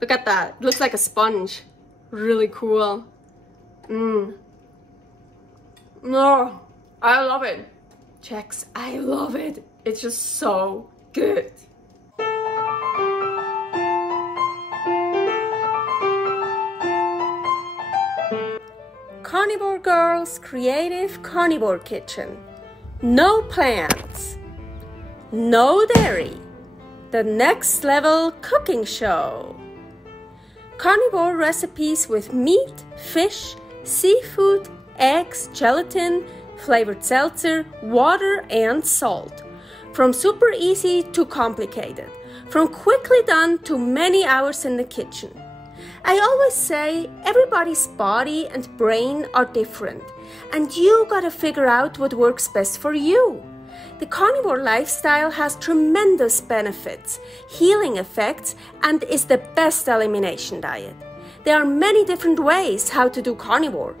Look at that. It looks like a sponge. Really cool. No, I love it. JEggs, I love it. It's just so good. Carnivore Girl's Creative Carnivore Kitchen. No plants, no dairy, the next level cooking show. Carnivore recipes with meat, fish, seafood, eggs, gelatin, flavored seltzer, water and salt. From super easy to complicated, from quickly done to many hours in the kitchen. I always say everybody's body and brain are different, and you gotta figure out what works best for you. The carnivore lifestyle has tremendous benefits, healing effects, and is the best elimination diet. There are many different ways how to do carnivore.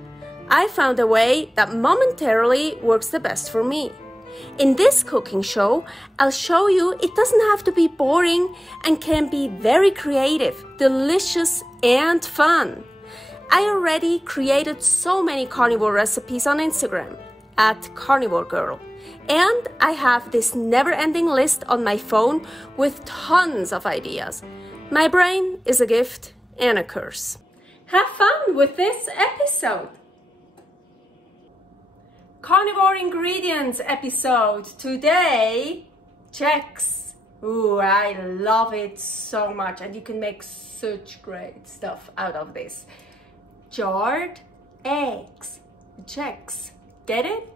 I found a way that momentarily works the best for me. In this cooking show, I'll show you it doesn't have to be boring and can be very creative, delicious and fun. I already created so many carnivore recipes on Instagram at karnivorgirl, and I have this never-ending list on my phone with tons of ideas. My brain is a gift and a curse. Have fun with this episode. Carnivore ingredients episode. Today, JEggs. Ooh, I love it so much, and you can make such great stuff out of this. Jarred eggs. JEggs. Get it?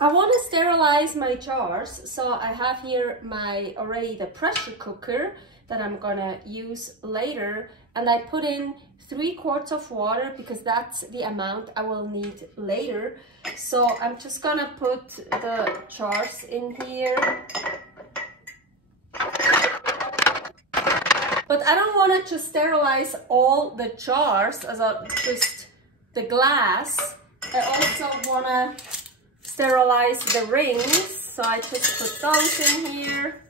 I want to sterilize my jars, so I have here the pressure cooker that I'm gonna use later, and I put in 3 quarts of water because that's the amount I will need later. So I'm just gonna put the jars in here. But I don't want to just sterilize all the jars, just the glass. I also want to sterilize the rings, so I just put those in here.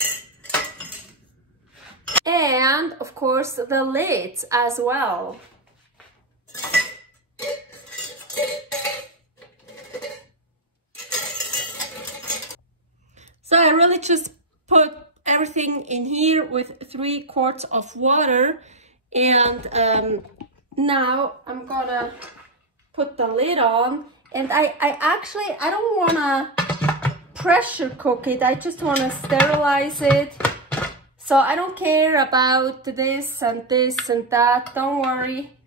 And of course the lids as well. So I really just put everything in here with 3 quarts of water, and now I'm gonna put the lid on. And I don't want to pressure cook it, I just want to sterilize it. So I don't care about this and that, don't worry.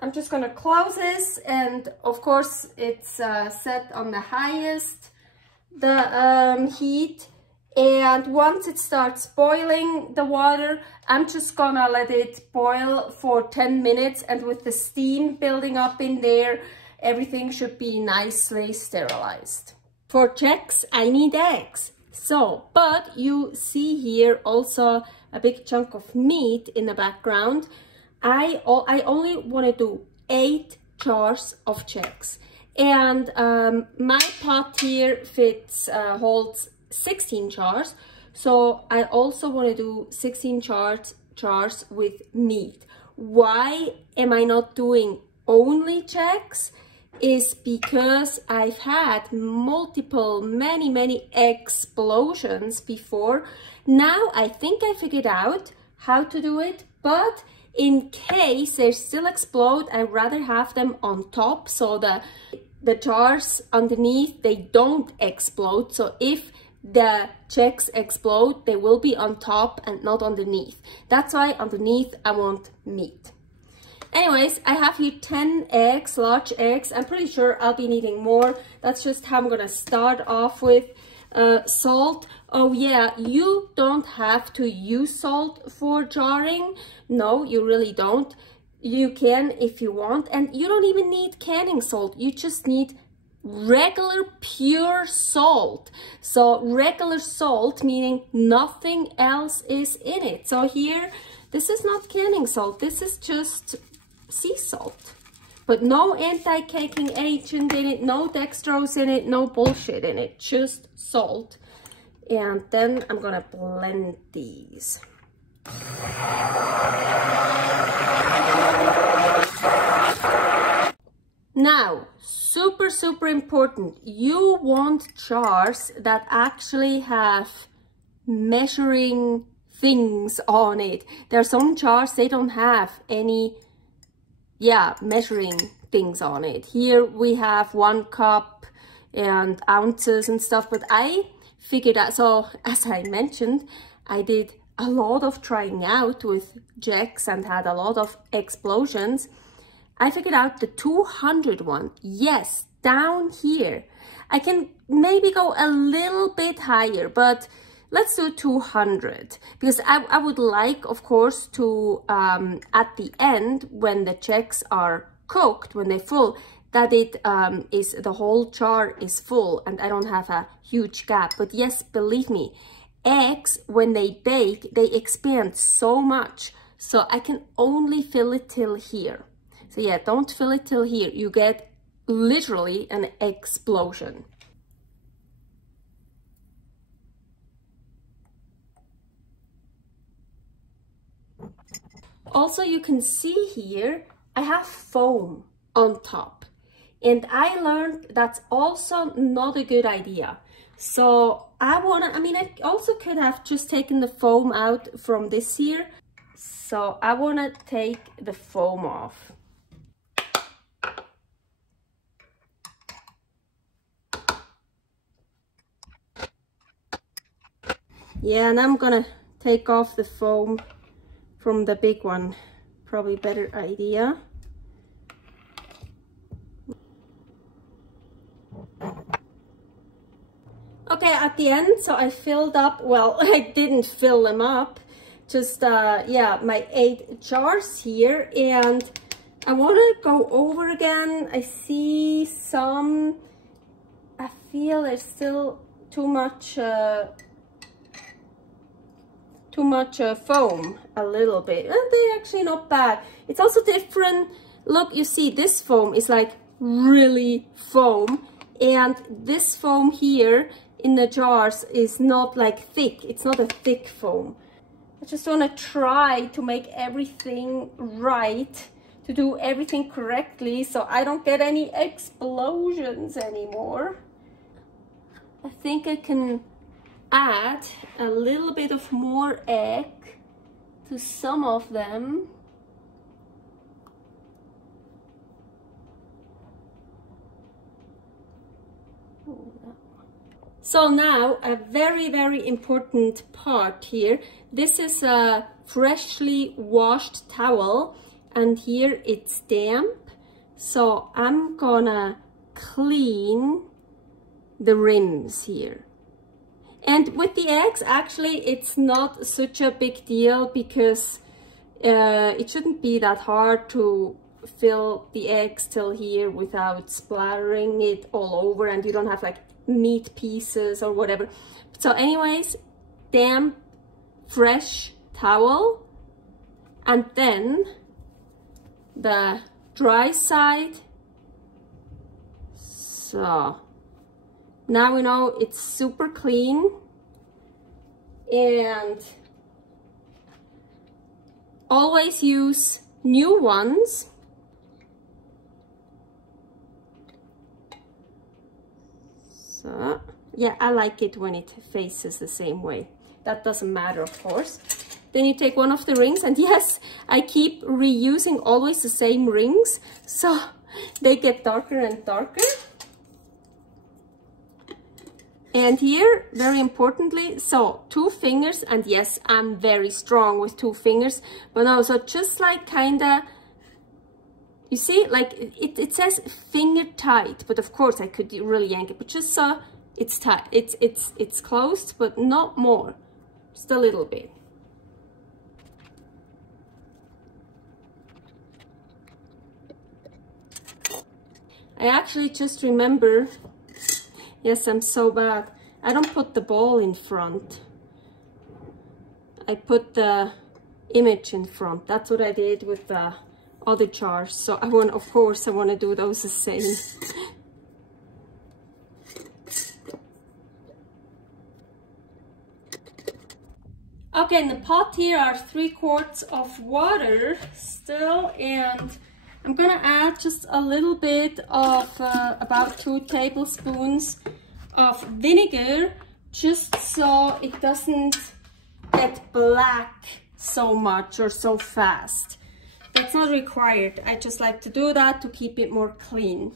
I'm just gonna close this, and of course it's set on the highest, the heat. And once it starts boiling, the water, I'm just gonna let it boil for 10 minutes, and with the steam building up in there, everything should be nicely sterilized. For JEggs, I need eggs. So, but you see here also a big chunk of meat in the background. I only want to do 8 jars of JEggs. And my pot here holds 16 jars. So I also want to do 16 jars with meat. Why am I not doing only JEggs? Is because I've had many Eggsplosions before. Now I think I figured out how to do it, but in case they still explode, I'd rather have them on top, so the jars underneath, they don't explode. So if the JEggs explode, they will be on top and not underneath. That's why underneath I want meat. Anyways, I have here 10 eggs, large eggs. I'm pretty sure I'll be needing more. That's just how I'm gonna start off with. Salt. Oh yeah, you don't have to use salt for jarring. No, you really don't. You can if you want, and you don't even need canning salt. You just need regular pure salt. So regular salt meaning nothing else is in it. So here, this is not canning salt, this is just sea salt, but no anti-caking agent in it, no dextrose in it, no bullshit in it, just salt. And then I'm gonna blend these. Now, super important, you want jars that actually have measuring things on it. There are some jars, they don't have any, measuring things on it. Here we have 1 cup and ounces and stuff, but I figured out, so as I mentioned, I did a lot of trying out with JEggs and had a lot of explosions. I figured out the 200 one. Yes, down here. I can maybe go a little bit higher, but let's do 200, because I would like, of course, to, at the end, when the JEggs are cooked, when they're full, that it is, the whole jar is full and I don't have a huge gap. But yes, believe me, eggs, when they bake, they expand so much. So I can only fill it till here. So yeah, don't fill it till here. You get literally an explosion. Also, you can see here, I have foam on top. And I learned that's also not a good idea. So I also could have just taken the foam out from this here. So I wanna take the foam off. Yeah, and I'm gonna take off the foam from the big one. Probably a better idea. Okay, at the end, so I filled up, well, I didn't fill them up, just, my 8 jars here, and I want to go over again. I see some, I feel there's still too much foam, a little bit, and they're actually not bad. It's also different. Look, you see this foam is like really foam, and this foam here in the jars is not like thick. It's not a thick foam. I just want to try to make everything right, to do everything correctly, so I don't get any explosions anymore. I think I can add a little bit of more egg to some of them. So now a very important part here. This is a freshly washed towel and here it's damp. So I'm gonna clean the rims here. And with the eggs, actually, it's not such a big deal because it shouldn't be that hard to fill the eggs till here without splattering it all over, and you don't have like meat pieces or whatever. So anyways, damp, fresh towel, and then the dry side. So now we know it's super clean, and always use new ones. So yeah, I like it when it faces the same way. That doesn't matter, of course. Then you take one of the rings, and yes, I keep reusing always the same rings, so they get darker and darker. And here, very importantly, so 2 fingers, and yes, I'm very strong with 2 fingers, but no, so just like kinda, you see, like it says finger tight, but of course I could really yank it, but just so it's tight, it's closed, but not more, just a little bit. I actually just remember, yes, I'm so bad. I don't put the ball in front. I put the image in front. That's what I did with the other jars. So I want, of course, I want to do those the same. Okay, in the pot here are 3 quarts of water still, and I'm gonna add just a little bit of about 2 tablespoons of vinegar, just so it doesn't get black so much or so fast. It's not required. I just like to do that to keep it more clean.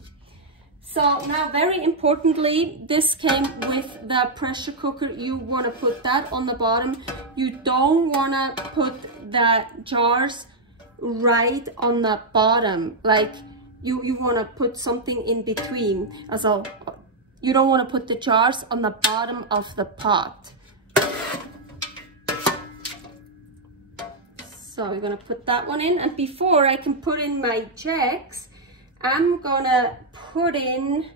So now, very importantly, this came with the pressure cooker. You want to put that on the bottom. You don't want to put the jars right on the bottom. Like you want to put something in between. Also, you don't want to put the jars on the bottom of the pot. So we're gonna put that one in, and before I can put in my JEggs, I'm gonna put in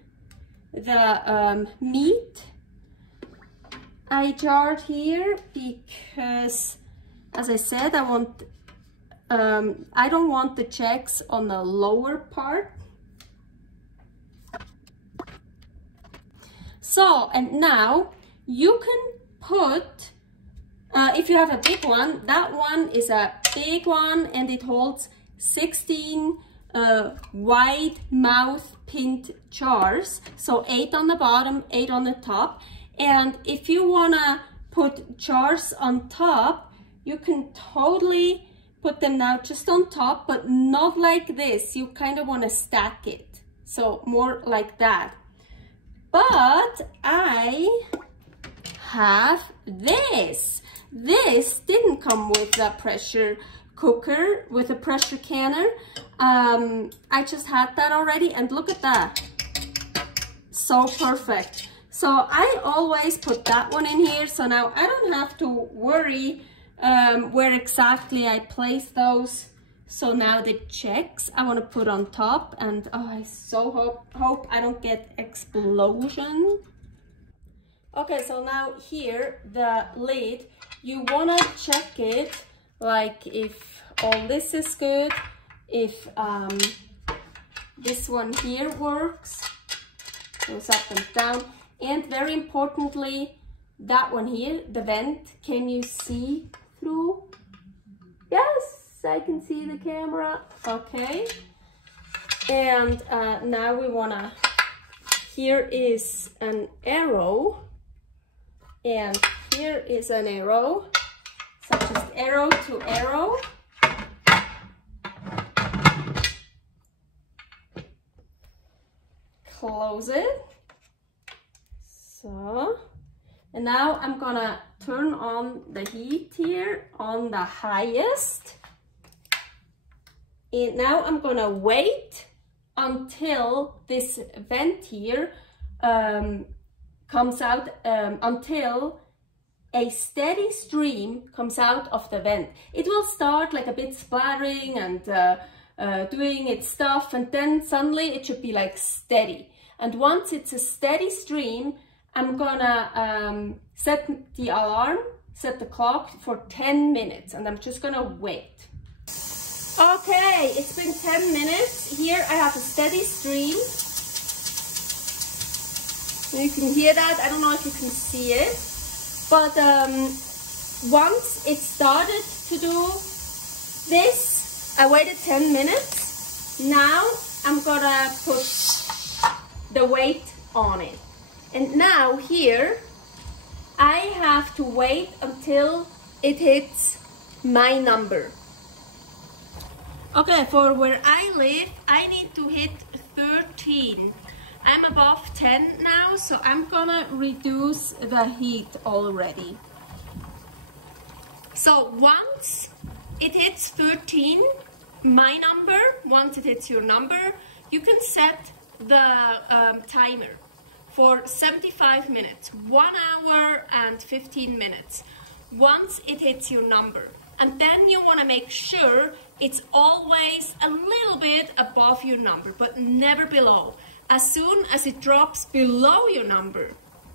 the meat I jarred here, because, as I said, I don't want the JEggs on the lower part. So, and now you can put, if you have a big one, that one is a big one, and it holds 16 wide mouth pint jars. So 8 on the bottom, 8 on the top. And if you wanna put jars on top, you can totally put them now just on top, but not like this. You kind of wanna stack it. So more like that. But I have this. This didn't come with a pressure cooker, with a pressure canner. I just had that already, and look at that. So perfect. So I always put that one in here, so now I don't have to worry where exactly I place those. So now the JEggs I want to put on top, and oh, I so hope I don't get explosion. Okay, so now here, the lid, you want to check it, like if all this is good, if this one here works, goes up and down, and very importantly, that one here, the vent, can you see through? Yes, I can see the camera. Okay, and now we want to, here is an arrow, and here is an arrow, so just arrow to arrow. Close it. So, and now I'm gonna turn on the heat here on the highest. And now I'm gonna wait until this vent here comes out, until a steady stream comes out of the vent. It will start like a bit splattering and doing its stuff, and then suddenly it should be like steady. And once it's a steady stream, I'm gonna set the alarm, set the clock for 10 minutes, and I'm just gonna wait. Okay, it's been 10 minutes. Here I have a steady stream. You can hear that. I don't know if you can see it, but once it started to do this, I waited 10 minutes. Now I'm gonna put the weight on it. And now here, I have to wait until it hits my number. Okay, for where I live, I need to hit 13. I'm above 10 now, so I'm gonna reduce the heat already. So once it hits 13, my number, once it hits your number, you can set the timer for 75 minutes, 1 hour and 15 minutes, once it hits your number. And then you want to make sure it's always a little bit above your number, but never below. As soon as it drops below your number,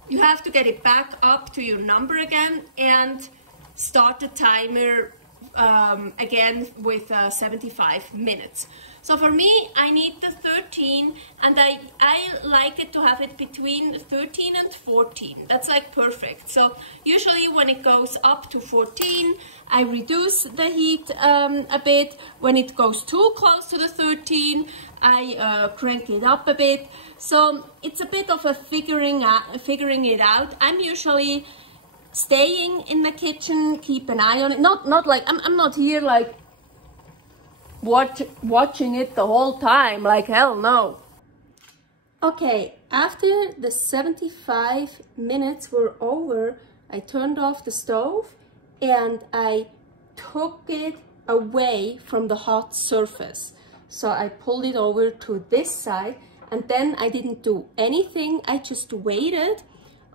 you have to get it back up to your number again and start the timer again with 75 minutes. So for me, I need the 13, and I like it to have it between 13 and 14. That's like perfect. So usually when it goes up to 14, I reduce the heat a bit. When it goes too close to the 13, I crank it up a bit. So it's a bit of a figuring it out. I'm usually staying in the kitchen, keep an eye on it. Not like I'm not here like watching it the whole time, like hell no. Okay, after the 75 minutes were over, I turned off the stove and I took it away from the hot surface. So I pulled it over to this side, and then I didn't do anything. I just waited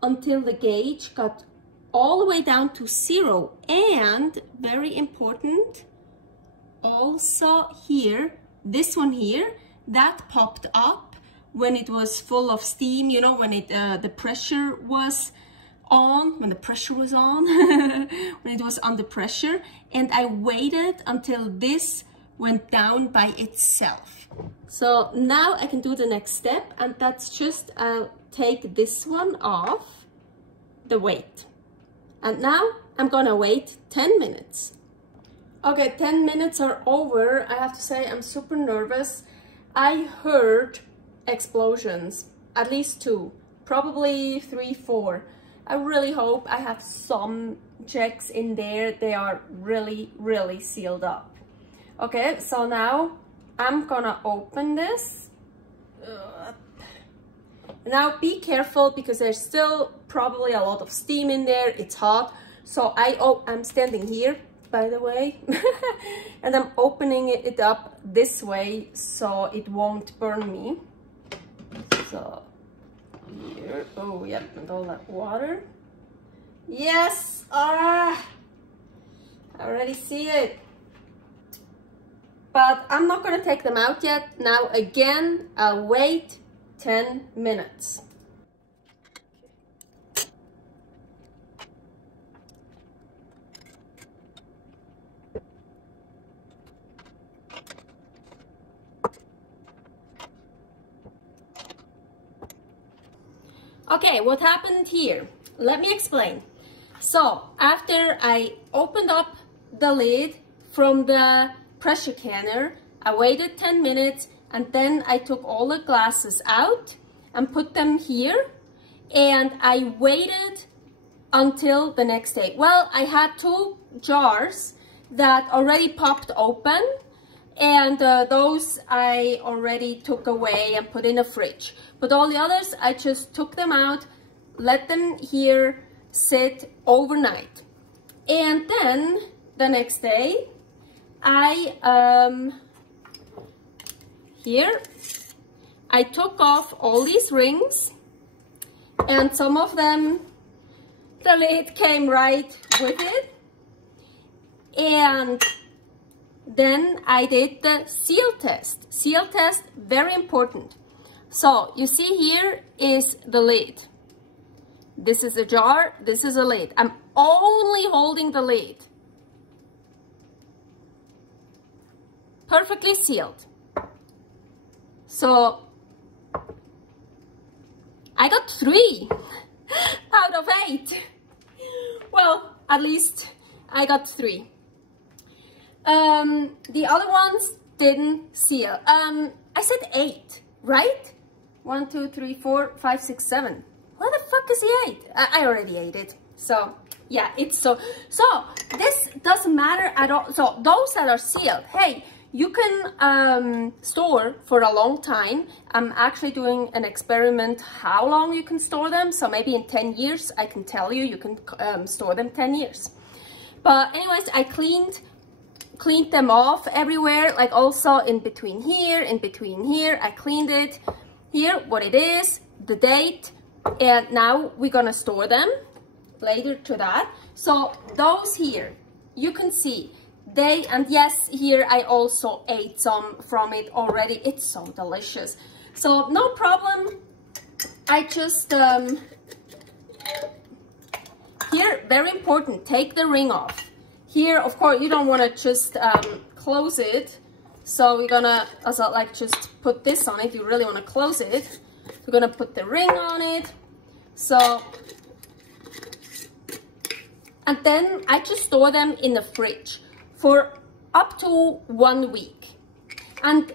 until the gauge got all the way down to 0. And very important, also here, this one here, that popped up when it was full of steam, you know, when the pressure was on, when it was under pressure. And I waited until this went down by itself. So now I can do the next step, and that's just I'll take this one off the weight. And now I'm gonna wait 10 minutes. Okay, 10 minutes are over. I have to say I'm super nervous. I heard explosions, at least 2, probably 3, 4. I really hope I have some JEggs in there. They are really, really sealed up. Okay, so now I'm gonna open this. Now be careful because there's still probably a lot of steam in there. It's hot. So I'm standing here, by the way, and I'm opening it up this way so it won't burn me. So here, oh yep, and all that water. Yes, I already see it. But I'm not gonna take them out yet. Now again, I'll wait 10 minutes. Okay, what happened here? Let me explain. So after I opened up the lid from the pressure canner, I waited 10 minutes, and then I took all the glasses out and put them here, and I waited until the next day. Well, I had 2 jars that already popped open, and those I already took away and put in a fridge. But all the others, I just took them out, let them here sit overnight. And then the next day, here, I took off all these rings, and some of them, the lid came right with it. And then I did the seal test. Seal test, very important. So you see here is the lid. This is a jar, this is a lid. I'm only holding the lid. Perfectly sealed. So I got 3 out of 8. Well, at least I got 3. The other ones didn't seal. I said 8, right? 1, 2, 3, 4, 5, 6, 7. Where the fuck is the 8? I already ate it. So yeah, it's so this doesn't matter at all. So those that are sealed, hey, you can store for a long time. I'm actually doing an experiment how long you can store them. So maybe in 10 years, I can tell you, you can store them 10 years. But anyways, I cleaned them off everywhere, like also in between here, I cleaned it. Here, what it is, the date, and now we're gonna store them later to that. So those here, you can see, and yes, here I also ate some from it already. It's so delicious. So no problem. I just, here, very important, take the ring off. here, of course, you don't want to just close it. So we're gonna also like just put this on it. You really want to close it. We're gonna put the ring on it. So, and then I just store them in the fridge for up to 1 week. And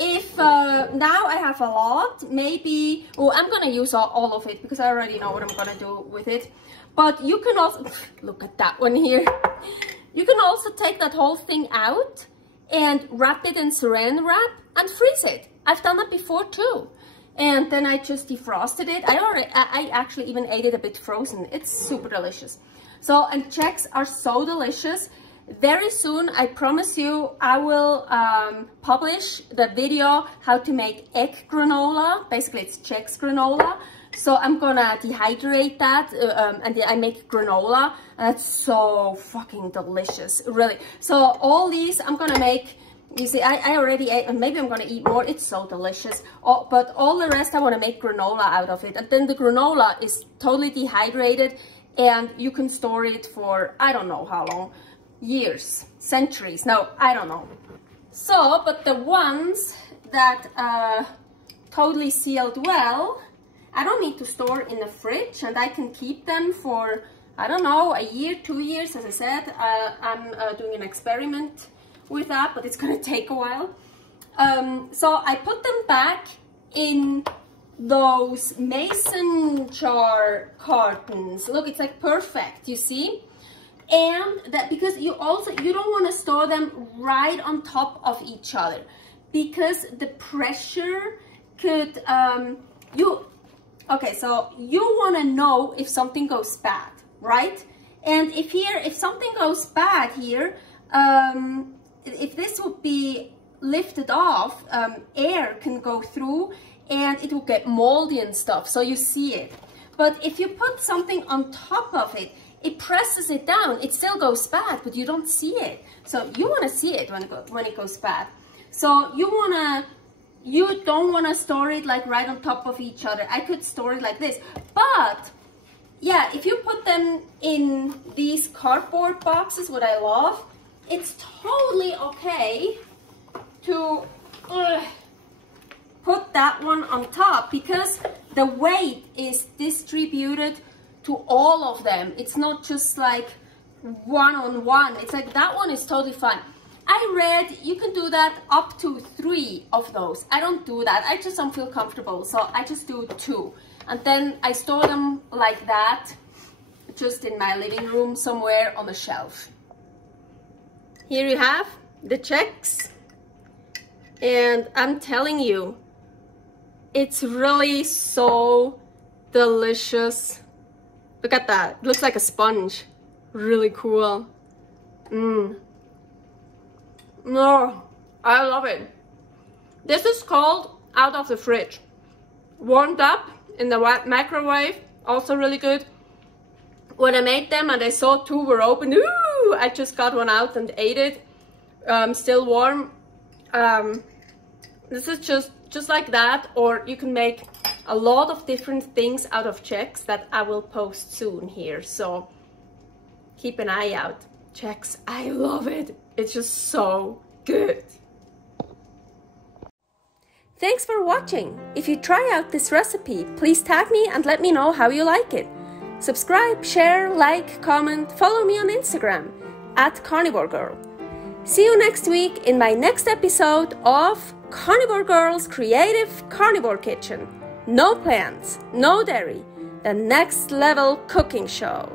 if now I have a lot, maybe, oh, I'm gonna use all of it because I already know what I'm gonna do with it. But you can also, look at that one here. You can also take that whole thing out and wrap it in saran wrap and freeze it. I've done that before too. And then I just defrosted it. I actually even ate it a bit frozen. It's super delicious. So, and JEggs are so delicious. Very soon, I promise you, I will publish the video how to make egg granola. Basically, it's JEggs granola. So I'm gonna dehydrate that and I make granola. And it's so fucking delicious, really. So all these I'm gonna make. You see, I already ate, and maybe I'm gonna eat more. It's so delicious. Oh, but all the rest I want to make granola out of it. And then the granola is totally dehydrated, and you can store it for I don't know how long. Years, centuries, no, I don't know. So, but the ones that totally sealed well, I don't need to store in the fridge, and I can keep them for, I don't know, a year, 2 years. As I said, I'm doing an experiment with that, but it's gonna take a while. So I put them back in those mason jar cartons. Look, it's like perfect, you see? And that because you don't want to store them right on top of each other, because the pressure could okay, so you want to know if something goes bad, right? And if something goes bad here, if this would be lifted off, air can go through and it will get moldy and stuff, so you see it. But if you put something on top of it, it presses it down. It still goes bad, but you don't see it. So you want to see it when it goes bad. So you don't want to store it like right on top of each other. I could store it like this, but yeah, if you put them in these cardboard boxes, what I love, it's totally okay to put that one on top, because the weight is distributed to all of them. It's not just like one on one. It's like that one is totally fine. I read you can do that up to 3 of those. I don't do that. I just don't feel comfortable, so I just do 2. And then I store them like that, just in my living room somewhere on a shelf. Here you have the JEggs. And I'm telling you, it's really so delicious. Look at that. It looks like a sponge. Really cool. No, I love it. This is called out of the fridge. Warmed up in the microwave. Also really good. When I made them and I saw 2 were open, ooh, I just got one out and ate it. Still warm. This is just like that, or you can make a lot of different things out of JEggs that I will post soon here, so keep an eye out. JEggs, I love it. It's just so good. Thanks for watching. If you try out this recipe, please tag me and let me know how you like it. Subscribe, share, like, comment, follow me on Instagram @karnivorgirl. See you next week in my next episode of Carnivore Girl's Creative Carnivore Kitchen. No plants, no dairy, the next level cooking show.